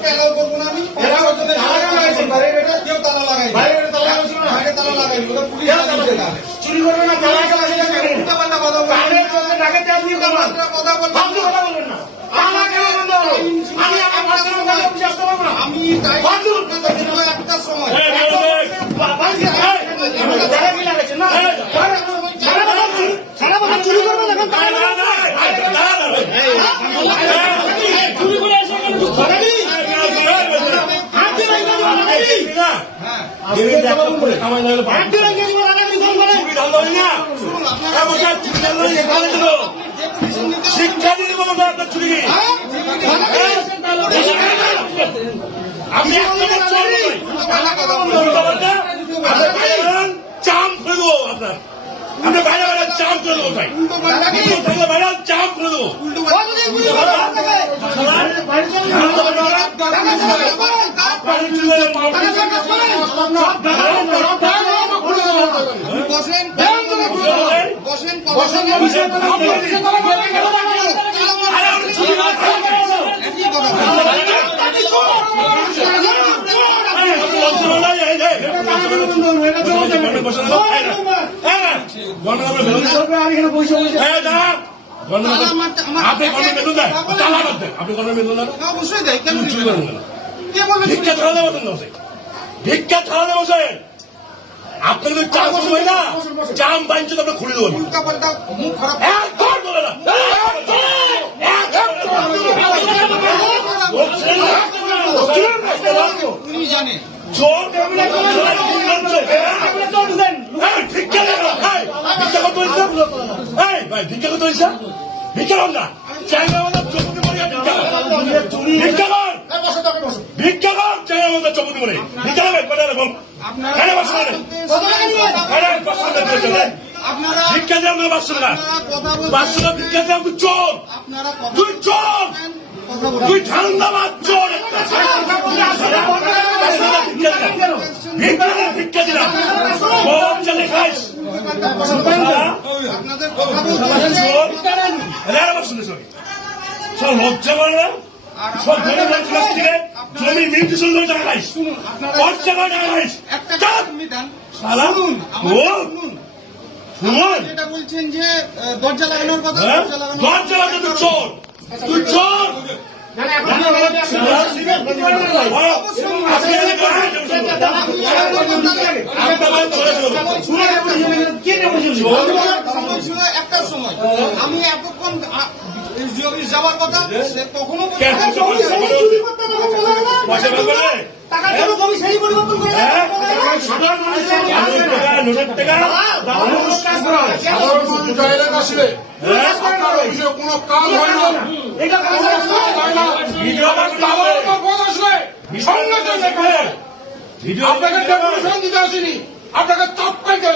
লোককে allow করব না আমি। কেউ তালা লাগাই বাইরের তালা লাগায়নি, পুলিশ। চুরি করবে না? কথা বলবেন। কানের জন্য ডাকাতি আপনি করবেন। উল্টাপাল্টা কথা বলবেন ফালতু না। কথা বলবেন না। তালা কেন বন্ধ হলো? আমি আমার পার্সোনাল কথা অফিসে আসতে পারব না। আমি তাই ফালতু। আপনাদের জন্য একটার সময় বা- বাড়িতে তালা কি লাগাইছেন না? সারা বছর চুরি- সারা বছর চুরি করবেন এখন তালা চুরি করে এসে এখানে লাগাবি? হাত দিয়ে লাগিয়ে দিবো, লাগাবি? হ্যাঁ হাত দিয়ে লাগিয়ে দিবো, লাগাবি, ফোন করে। শুনুন আপনারা শিক্ষা দিতে বলব আপনার চুরি আমি একটা উল্টাপাল্টা আপনার বাইরে বেরান, চাম করে দেবো আপনার। আপনি বাইরে বেড়ান চাম করে দেবো থাকলে বাইরে চাম করে দেবো। আপনি গণের বেতন দেন আপনি গণের বেতন দেন অবশ্যই দেয় কেন ভিক্ষা ছাড়ালে বসেন না ভিক্ষা ছাড়ালে বসেন আপনি যদি চাম সময় না। চাম বাইঞ্চ আপনি খুলে খারাপ একদম বলে না। ভিক্ষা কত ভিক্ষা কত ভিক্ষা না চোখে মরে ভিক্ষা কর। ভিক্ষা কর। ভিক্ষা কর, চাইলে আমাদের চোখে মরে। ভিক্ষা দেবে, কটা দেবে, বল। আপনারা এই, পাঁচশো টাকা দে। এই, পাঁচশো টাকা দে, দে। ভিক্ষা দেন না পাঁচশো টাকা। পাঁচশো টাকা ভিক্ষা দেন, তুই চোর। তুই চোর। তুই চোর একটা। পাঁচশো টাকা ভিক্ষা দিলাম। চলে খাইস। চোর। লজ্জা করে না? সব ধরে কাছ থেকে জমি মিলতে সুন্দর টাকা খাইস পাঁচ টাকা খাইস একটা যেটা বলছেন যে দরজা লাগানোর কথা হ্যাঁ? দরজা লাগানোর দরজা চোর তুই চোর যাব সময় আমি এতক্ষণ যাওয়ার কথা কখনো বলেনি। কেন? পয়সা পয়সা করে হ্যাঁ? সাধারণ মানুষ ডাইরেক্ট আসলে কোনো কাজ হয় না আপনাকে ডেপুটেশন দিতে আসিনি আপনাকে চাপ পাইতে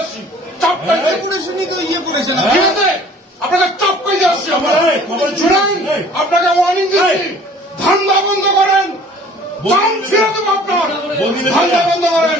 আপনাকে চাপ পাইতে আসছি আমরা ওয়ার্নিং দিচ্ছি ধান্দা বন্ধ করেন আপনার ধান্দা বন্ধ করেন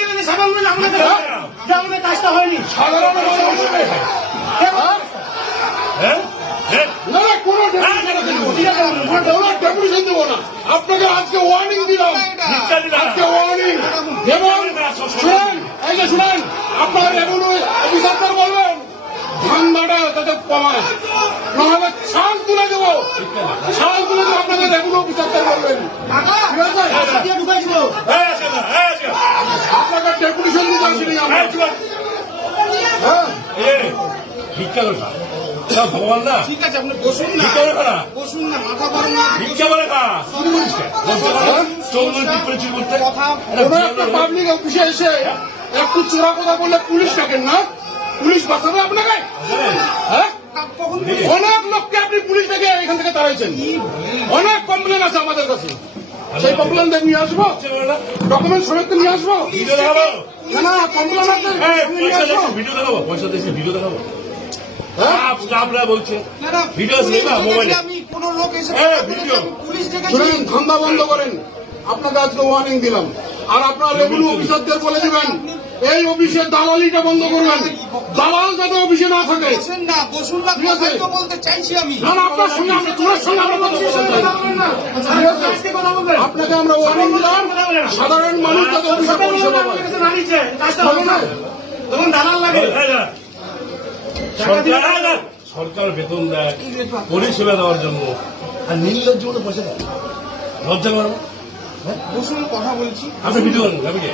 কাজটা হয়নি। সাধারণ মানুষ? না না কোনো ডেপুটেশন দেবো না। আপনাকে আজকে ওয়ার্নিং দিলাম। আজকে ওয়ার্নিং এবং শুনেন এই যে শুনেন আপনার রেভিনিউ অফিসারদের বলবেন ধান্দাটা যাতে কমায় নাহলে ছাল তুলে দেবো। ছাল তুলে দেবো আপনাদের রেভিনিউ অফিসারদের বলবেন। ঠিক আছে? এই, একটা চোরা কথা বললে পুলিশ ডাকেন না পুলিশ বাঁচাবে আপনাকে হ্যাঁ অনেক লোককে আপনি পুলিশ ডেকে এখান থেকে তাড়াইছেন অনেক কমপ্লেন আছে আমাদের কাছে সেই কমপ্লেনদের নিয়ে আসব ডকুমেন্ট সমেত নিয়ে আসব ভিডিও দেখাবো পয়সা দিয়েছে ভিডিও দেখাবো হ্যাঁ? আপনারা বলছে ভিডিও মোবাইলে ধান্দা বন্ধ করেন আপনাকে আজকে ওয়ার্নিং দিলাম আর রেভিনিউ অফিসারদের বলে দিবেন এই অফিসের দালালিটা বন্ধ করবেন দালাল যাতে অফিসে না থাকে না বসুন না বলতে চাইছি আমি না আপনার সঙ্গে আমরা তোমার সঙ্গে আমরা কথা বলবেন আমরা ওয়ার্নিং দিলাম সাধারণ মানুষ যাতে অফিসে পরিষেবা পায় তখন দালাল লাগে। সরকার বেতন দেয় পরিষেবা দেওয়ার জন্য। আর নির্লজ্জ মতো পয়সা দেয়। লজ্জা করে বসুন কথা বলছি। আমি ভিডিও কে?